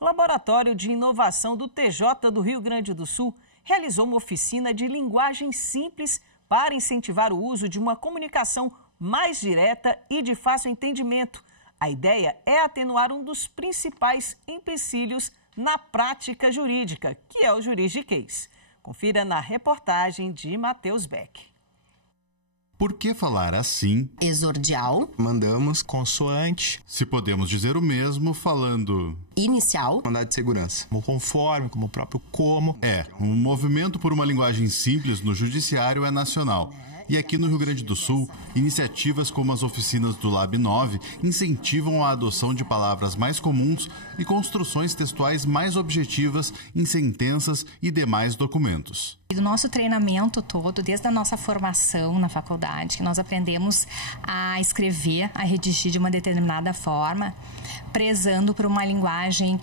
O Laboratório de Inovação do TJ do Rio Grande do Sul realizou uma oficina de linguagem simples para incentivar o uso de uma comunicação mais direta e de fácil entendimento. A ideia é atenuar um dos principais empecilhos na prática jurídica, que é o juridiquês. Confira na reportagem de Matheus Beck. Por que falar assim? Exordial. Mandamos consoante. Se podemos dizer o mesmo falando Inicial. Mandado de segurança. Como conforme, como o próprio como. Um movimento por uma linguagem simples no judiciário é nacional. E aqui no Rio Grande do Sul, iniciativas como as oficinas do Lab 9 incentivam a adoção de palavras mais comuns e construções textuais mais objetivas em sentenças e demais documentos. Do nosso treinamento todo, desde a nossa formação na faculdade, que nós aprendemos a escrever, a redigir de uma determinada forma, prezando por uma linguagem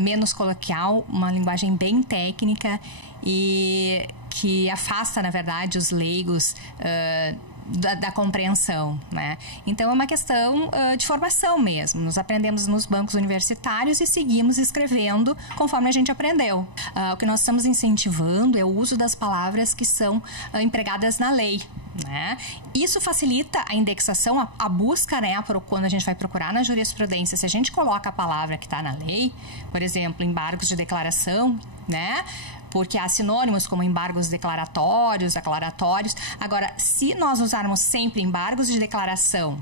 menos coloquial, uma linguagem bem técnica e que afasta, na verdade, os leigos da compreensão, né? Então, é uma questão de formação mesmo. Nós aprendemos nos bancos universitários e seguimos escrevendo conforme a gente aprendeu. O que nós estamos incentivando é o uso das palavras que são empregadas na lei, né? Isso facilita a indexação, a busca, né? Quando a gente vai procurar na jurisprudência, se a gente coloca a palavra que está na lei, por exemplo, embargos de declaração, né? Porque há sinônimos como embargos declaratórios, declaratórios. Agora, se nós usarmos sempre embargos de declaração,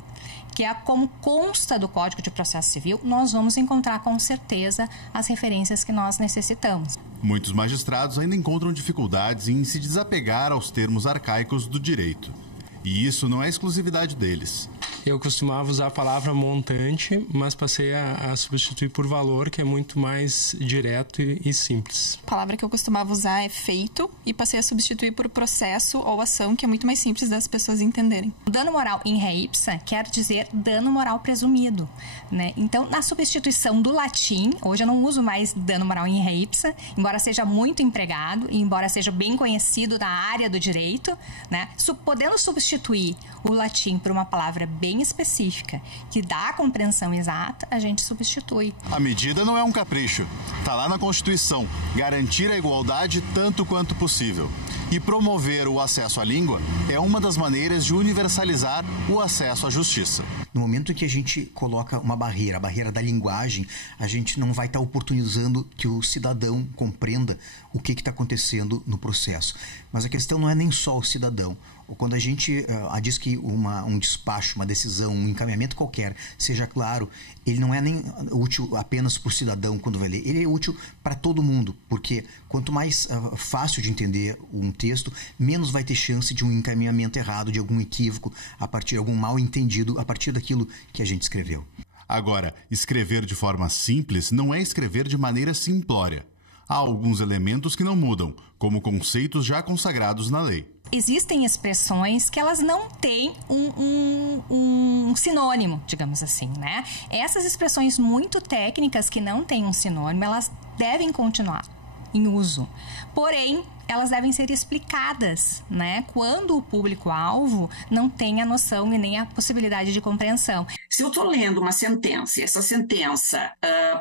que é como consta do Código de Processo Civil, nós vamos encontrar com certeza as referências que nós necessitamos. Muitos magistrados ainda encontram dificuldades em se desapegar aos termos arcaicos do direito. E isso não é exclusividade deles. Eu costumava usar a palavra montante, mas passei a substituir por valor, que é muito mais direto e simples. A palavra que eu costumava usar é feito e passei a substituir por processo ou ação, que é muito mais simples das pessoas entenderem. Dano moral in re ipsa quer dizer dano moral presumido, né? Então, na substituição do latim, hoje eu não uso mais dano moral in re ipsa, embora seja muito empregado e embora seja bem conhecido na área do direito, né? Podendo substituir o latim por uma palavra bem específica, que dá a compreensão exata, a gente substitui. A medida não é um capricho. Está lá na Constituição. Garantir a igualdade tanto quanto possível. E promover o acesso à língua é uma das maneiras de universalizar o acesso à justiça. No momento em que a gente coloca uma barreira, a barreira da linguagem, a gente não vai estar oportunizando que o cidadão compreenda o que está acontecendo no processo. Mas a questão não é nem só o cidadão. Quando a gente diz que um despacho, uma decisão, um encaminhamento qualquer seja claro, ele não é nem útil apenas para o cidadão quando vai ler, ele é útil para todo mundo, porque quanto mais fácil de entender um texto, menos vai ter chance de um encaminhamento errado, de algum equívoco, a partir de algum mal entendido, a partir daquilo que a gente escreveu. Agora, escrever de forma simples não é escrever de maneira simplória. Há alguns elementos que não mudam, como conceitos já consagrados na lei. Existem expressões que elas não têm um sinônimo, digamos assim, né? Essas expressões muito técnicas que não têm um sinônimo, elas devem continuar em uso. Porém, elas devem ser explicadas, né? Quando o público-alvo não tem a noção e nem a possibilidade de compreensão. Se eu estou lendo uma sentença e essa sentença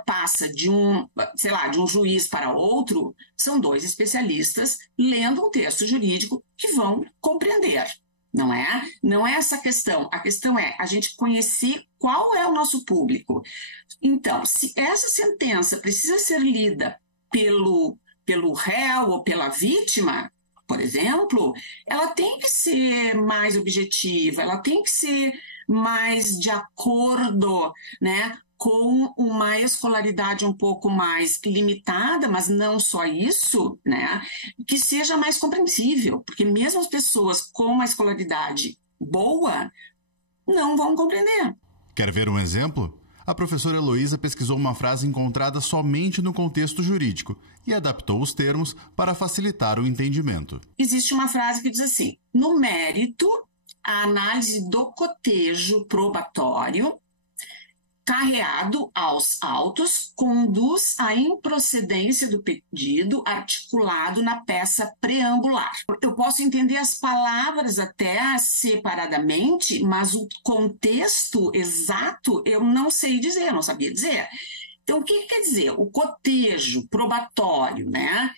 passa de um juiz para outro, são dois especialistas lendo um texto jurídico que vão compreender, não é? Não é essa a questão. A questão é a gente conhecer qual é o nosso público. Então, se essa sentença precisa ser lida pelo réu ou pela vítima, por exemplo, ela tem que ser mais objetiva, ela tem que ser mais de acordo, né, com uma escolaridade um pouco mais limitada, mas não só isso, né, que seja mais compreensível, porque mesmo as pessoas com uma escolaridade boa não vão compreender. Quer ver um exemplo? A professora Heloísa pesquisou uma frase encontrada somente no contexto jurídico e adaptou os termos para facilitar o entendimento. Existe uma frase que diz assim: no mérito, a análise do cotejo probatório carreado aos autos conduz à improcedência do pedido articulado na peça preambular. Eu posso entender as palavras até separadamente, mas o contexto exato eu não sei dizer, eu não sabia dizer. Então, o que quer dizer? O cotejo probatório, né?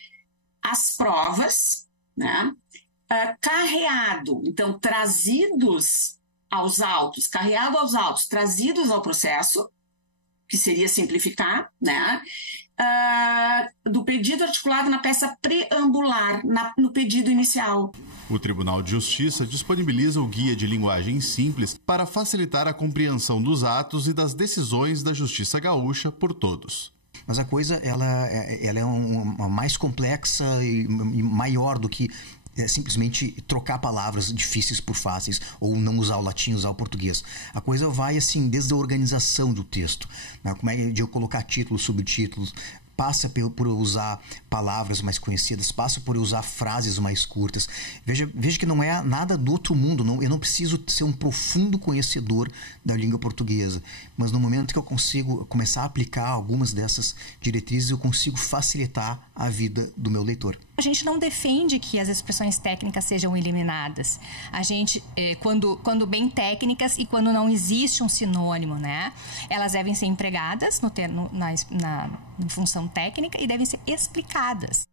As provas, né? Carreado, então, trazidos aos autos, trazidos ao processo, que seria simplificar, né? Do pedido articulado na peça preambular, no pedido inicial. O Tribunal de Justiça disponibiliza o guia de linguagem simples para facilitar a compreensão dos atos e das decisões da Justiça Gaúcha por todos. Mas a coisa ela é uma mais complexa e maior do que simplesmente trocar palavras difíceis por fáceis ou não usar o latim, usar o português. A coisa vai assim desde a organização do texto, né? Como é de eu colocar títulos, subtítulos, passa por usar palavras mais conhecidas, passa por usar frases mais curtas. Veja que não é nada do outro mundo, eu não preciso ser um profundo conhecedor da língua portuguesa, mas no momento que eu consigo começar a aplicar algumas dessas diretrizes, eu consigo facilitar a vida do meu leitor. A gente não defende que as expressões técnicas sejam eliminadas. A gente, quando bem técnicas e quando não existe um sinônimo, né? Elas devem ser empregadas na função técnica e devem ser explicadas.